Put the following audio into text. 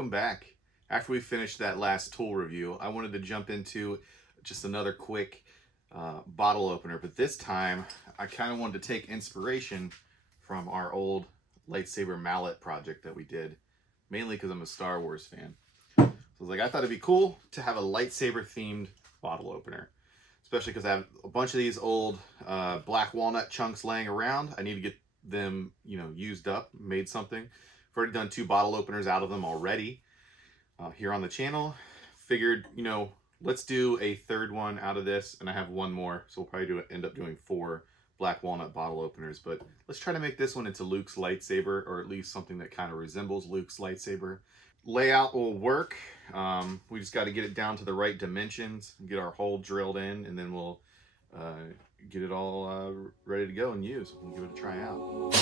welcome back. After we finished that last tool review, I wanted to jump into just another quick bottle opener, but this time I kind of wanted to take inspiration from our old lightsaber mallet project that we did, mainly because I'm a Star Wars fan. So I was like, I thought it'd be cool to have a lightsaber themed bottle opener, especially because I have a bunch of these old black walnut chunks laying around. I need to get them, used up, made something. I've already done 2 bottle openers out of them already here on the channel. Figured, let's do a third one out of this, and I have one more, so we'll probably end up doing 4 black walnut bottle openers. But let's try to make this one into Luke's lightsaber, or at least something that kind of resembles Luke's lightsaber. Layout will work. We just got to get it down to the right dimensions, get our hole drilled in, and then we'll get it all ready to go and use. We'll give it a try out.